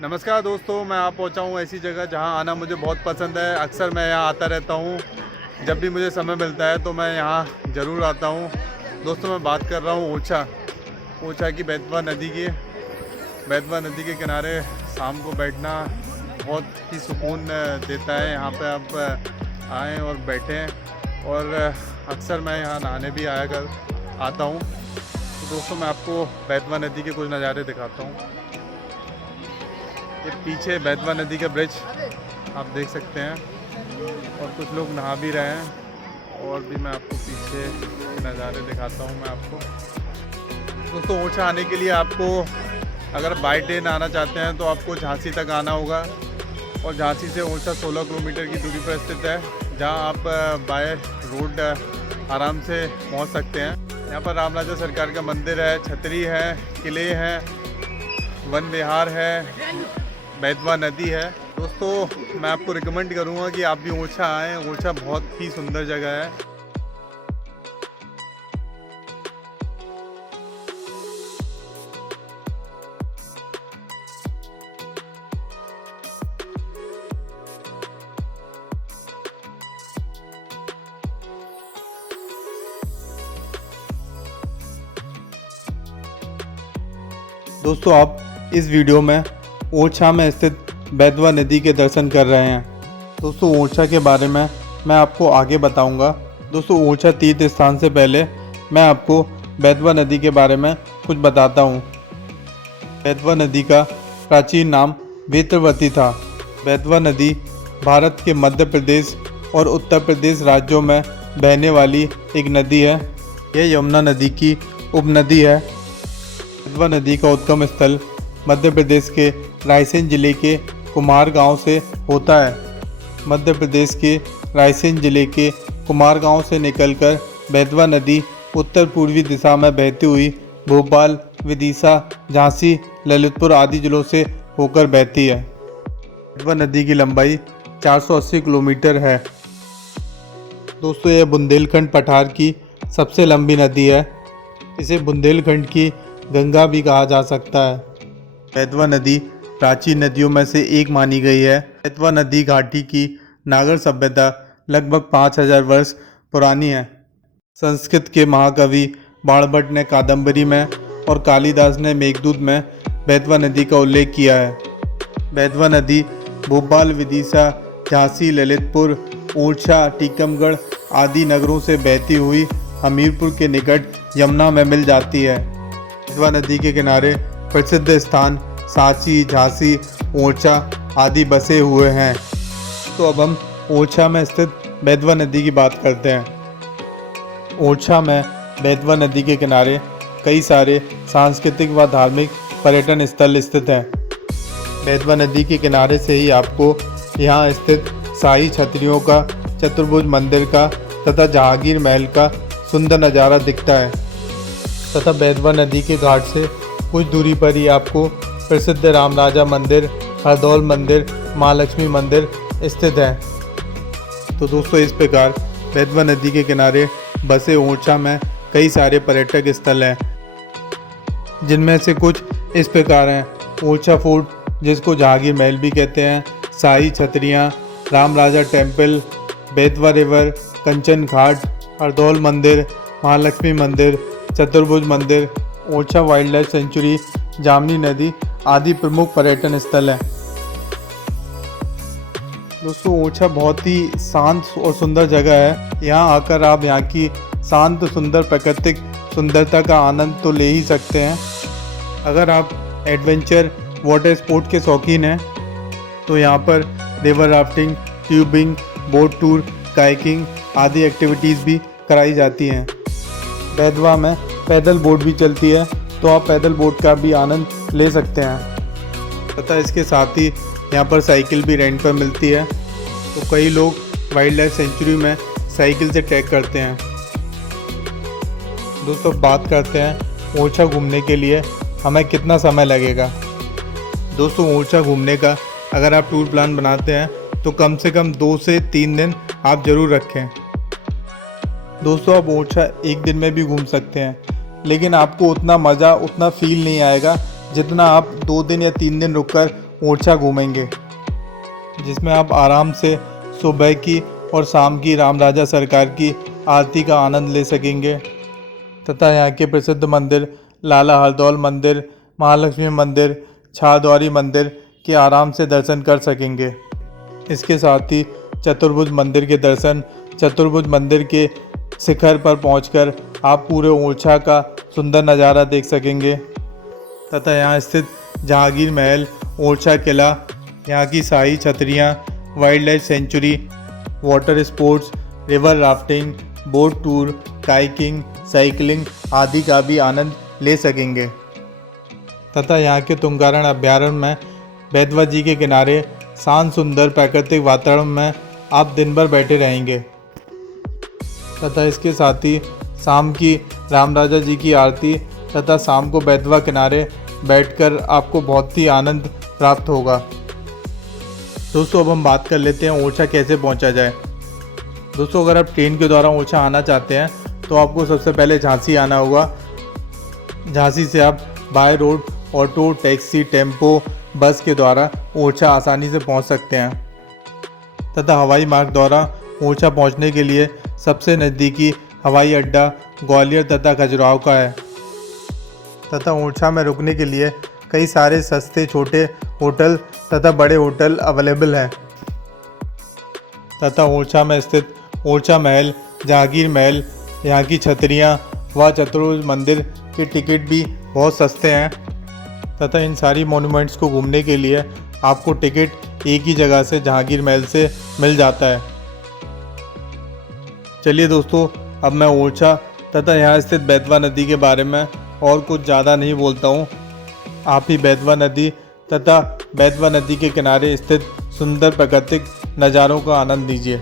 नमस्कार दोस्तों, मैं आप पहुंचा हूं ऐसी जगह जहां आना मुझे बहुत पसंद है। अक्सर मैं यहां आता रहता हूं। जब भी मुझे समय मिलता है तो मैं यहां ज़रूर आता हूं। दोस्तों, मैं बात कर रहा हूं ओछा की बेतवा नदी की। बेतवा नदी के किनारे शाम को बैठना बहुत ही सुकून देता है। यहाँ पे आप आएँ और बैठें, और अक्सर मैं यहाँ नहाने भी आता हूँ। तो दोस्तों, मैं आपको बेतवा नदी के कुछ नज़ारे दिखाता हूँ। ये पीछे बेतवा नदी का ब्रिज आप देख सकते हैं, और कुछ लोग नहा भी रहे हैं। और भी मैं आपको पीछे के नज़ारे दिखाता हूँ। मैं आपको दोस्तों, ओछा आने के लिए आपको अगर बाई ट्रेन आना चाहते हैं तो आपको झांसी तक आना होगा, और झांसी से ओछा 16 किलोमीटर की दूरी पर स्थित है, जहां आप बाय रोड आराम से पहुंच सकते हैं। यहाँ पर राम राजा सरकार का मंदिर है, छतरी है, किले हैं, वन विहार है, बेतवा नदी है। दोस्तों, मैं आपको रिकमेंड करूँगा कि आप भी ओछा आएँ। ओछा बहुत ही सुंदर जगह है। दोस्तों, आप इस वीडियो में ओछा में स्थित बेतवा नदी के दर्शन कर रहे हैं। दोस्तों, ओछा के बारे में मैं आपको आगे बताऊंगा। दोस्तों, ओछा तीर्थ स्थान से पहले मैं आपको बेतवा नदी के बारे में कुछ बताता हूं। बेतवा नदी का प्राचीन नाम वेत्रवती था। बेतवा नदी भारत के मध्य प्रदेश और उत्तर प्रदेश राज्यों में बहने वाली एक नदी है। यह यमुना नदी की उपनदी है। बेतवा नदी का उद्गम स्थल मध्य प्रदेश के रायसेन जिले के कुमार गांव से होता है। मध्य प्रदेश के रायसेन जिले के कुमार गांव से निकलकर बेतवा नदी उत्तर पूर्वी दिशा में बहती हुई भोपाल, विदिशा, झांसी, ललितपुर आदि जिलों से होकर बहती है। बेतवा नदी की लंबाई 480 किलोमीटर है। दोस्तों, यह बुंदेलखंड पठार की सबसे लंबी नदी है। इसे बुंदेलखंड की गंगा भी कहा जा सकता है। बेतवा नदी प्राचीन नदियों में से एक मानी गई है। बेतवा नदी घाटी की नागर सभ्यता लगभग 5000 वर्ष पुरानी है। संस्कृत के महाकवि बाणभट्ट ने कादंबरी में और कालिदास ने मेघदूत में बेतवा नदी का उल्लेख किया है। बेतवा नदी भोपाल, विदिशा, झांसी, ललितपुर, ओरछा, टीकमगढ़ आदि नगरों से बहती हुई हमीरपुर के निकट यमुना में मिल जाती है। बेतवा नदी के किनारे प्रसिद्ध स्थान सांची, झांसी, ओरछा आदि बसे हुए हैं। तो अब हम ओरछा में स्थित बेतवा नदी की बात करते हैं। ओरछा में बेतवा नदी के किनारे कई सारे सांस्कृतिक व धार्मिक पर्यटन स्थल स्थित हैं। बेतवा नदी के किनारे से ही आपको यहाँ स्थित शाही छतरियों का, चतुर्भुज मंदिर का तथा जहांगीर महल का सुंदर नज़ारा दिखता है। तथा बेतवा नदी के घाट से कुछ दूरी पर ही आपको प्रसिद्ध राम राजा मंदिर, हरदौल मंदिर, महालक्ष्मी मंदिर स्थित है। तो दोस्तों, इस प्रकार बेतवा नदी के किनारे बसे ओरछा में कई सारे पर्यटक स्थल हैं, जिनमें से कुछ इस प्रकार हैं। ओरछा फोर्ट, जिसको जहांगीर महल भी कहते हैं, शाही छतरियाँ, राम राजा टेम्पल, बेतवा रिवर, कंचन घाट, हरदौल मंदिर, महालक्ष्मी मंदिर, चतुर्भुज मंदिर, ओरछा वाइल्ड लाइफ सेंचुरी, जामनी नदी आदि प्रमुख पर्यटन स्थल हैं। दोस्तों, ओरछा बहुत ही शांत और सुंदर जगह है। यहाँ आकर आप यहाँ की शांत सुंदर प्राकृतिक सुंदरता का आनंद तो ले ही सकते हैं। अगर आप एडवेंचर वाटर स्पोर्ट के शौकीन हैं तो यहाँ पर river rafting, tubing, boat tour, kayaking आदि एक्टिविटीज़ भी कराई जाती हैं। बेतवा में पैदल बोट भी चलती है, तो आप पैदल बोट का भी आनंद ले सकते हैं। तथा इसके साथ ही यहाँ पर साइकिल भी रेंट पर मिलती है। तो कई लोग वाइल्ड लाइफ सेंचुरी में साइकिल से ट्रैक करते हैं। दोस्तों, बात करते हैं ओरछा घूमने के लिए हमें कितना समय लगेगा। दोस्तों, ओरछा घूमने का अगर आप टूर प्लान बनाते हैं तो कम से कम 2 से 3 दिन आप ज़रूर रखें। दोस्तों, आप ओरछा एक दिन में भी घूम सकते हैं, लेकिन आपको उतना मज़ा, उतना फील नहीं आएगा जितना आप 2 दिन या 3 दिन रुककर ओरछा घूमेंगे, जिसमें आप आराम से सुबह की और शाम की रामराजा सरकार की आरती का आनंद ले सकेंगे तथा यहाँ के प्रसिद्ध मंदिर लाला हरदौल मंदिर, महालक्ष्मी मंदिर, छाद्वारी मंदिर के आराम से दर्शन कर सकेंगे। इसके साथ ही चतुर्भुज मंदिर के दर्शन, चतुर्भुज मंदिर के शिखर पर पहुंचकर आप पूरे ओरछा का सुंदर नज़ारा देख सकेंगे तथा यहाँ स्थित जहांगीर महल, ओरछा किला, यहाँ की शाही छतरियाँ, wild life sanctuary, water sports, river rafting, boat tour, kayaking, cycling आदि का भी आनंद ले सकेंगे तथा यहाँ के तुंगारण अभ्यारण्य में बेतवा जी के किनारे शांत सुंदर प्राकृतिक वातावरण में आप दिन भर बैठे रहेंगे तथा इसके साथ ही शाम की रामराजा जी की आरती तथा शाम को बेतवा किनारे बैठकर आपको बहुत ही आनंद प्राप्त होगा। दोस्तों, अब हम बात कर लेते हैं ओरछा कैसे पहुंचा जाए। दोस्तों, अगर आप ट्रेन के द्वारा ओरछा आना चाहते हैं तो आपको सबसे पहले झांसी आना होगा। झांसी से आप by road auto, taxi, tempo, बस के द्वारा ओरछा आसानी से पहुंच सकते हैं तथा हवाई मार्ग द्वारा ओरछा पहुंचने के लिए सबसे नज़दीकी हवाई अड्डा ग्वालियर तथा खजुराहो का है तथा ओरछा में रुकने के लिए कई सारे सस्ते छोटे होटल तथा बड़े होटल अवेलेबल हैं तथा ओरछा में स्थित ओरछा महल, जहांगीर महल, यहाँ की छतरियाँ व चतुर्भुज मंदिर के टिकट भी बहुत सस्ते हैं तथा इन सारी मॉन्यूमेंट्स को घूमने के लिए आपको टिकट एक ही जगह से जहांगीर महल से मिल जाता है। चलिए दोस्तों, अब मैं ओरछा तथा यहाँ स्थित बेतवा नदी के बारे में और कुछ ज़्यादा नहीं बोलता हूँ। आप ही बेतवा नदी तथा बेतवा नदी के किनारे स्थित सुंदर प्राकृतिक नज़ारों का आनंद लीजिए।